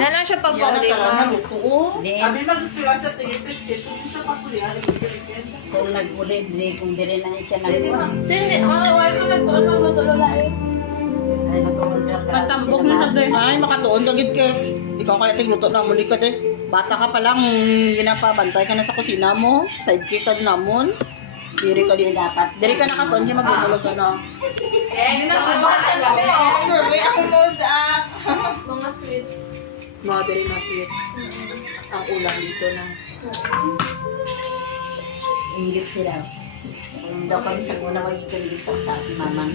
Na lang siya pagpaulit mo. Abi mag-suya sa tingin sa station sa pakulihan. Kung nag-ulit, kung di rin lang siya nagawa. Hindi, wala ka nagtuon ng matulolay. Ay, natulog ka. Matambok na siya din. Ay, makatuon ka gid kes. Ikaw kaya tigluto na muli ka de. Bata ka pa lang, ginapabantay ka na sa kusina mo. Sidekick ka namon. Diri ka din dapat. Diri ka nakatuon, di maglulog ka na. Hindi na ako mga sweets. Mga very na sweets. Ang ulam dito na. Inggit sila. Kung daw kami sa una, wag ikagit sa ating mamang.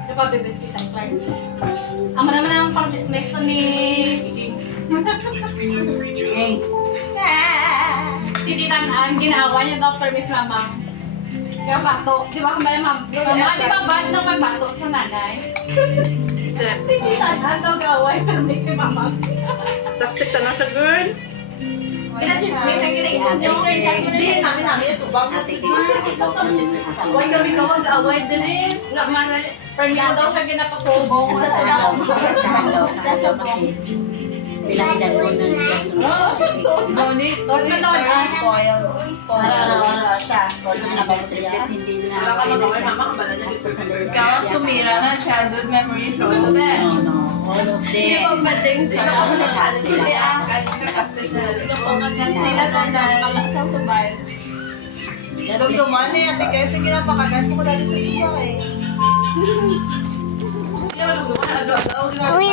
Ito pa, bebet kita, Clark. Ako naman ang pang-chismex to ni Vicky. Hey, Si Titan, ang ginawa niya daw for Miss Mamang. Kaya bato. Di ba kambali ma'am? Mama, di ba bad na pagbato sa nanay? Si Titan, ang daw gaway for Miss Mamang. Plastic na siya, girl. Pinachismex ang ginawa niya. Hindi, namin ito. ate kayo. Huwag kami kawag-away din eh. Permi ko daw siya ginapasobo. Nasa salaw. Tahan daw kasi. Pilahidan mo na siya sunod. Huwag ka daw na. Para siya. Kung nakapag-tripit, hindi na. Gusto sa nila. Ikaw ang sumira na childhood memories ko. No, no. All of Hindi them. ba bading siya? Hindi ah. Sila tanan. Palaksang tubayo. Dumduman eh. Ate kayo sige na pakagat ko dati sa suba eh. Uy,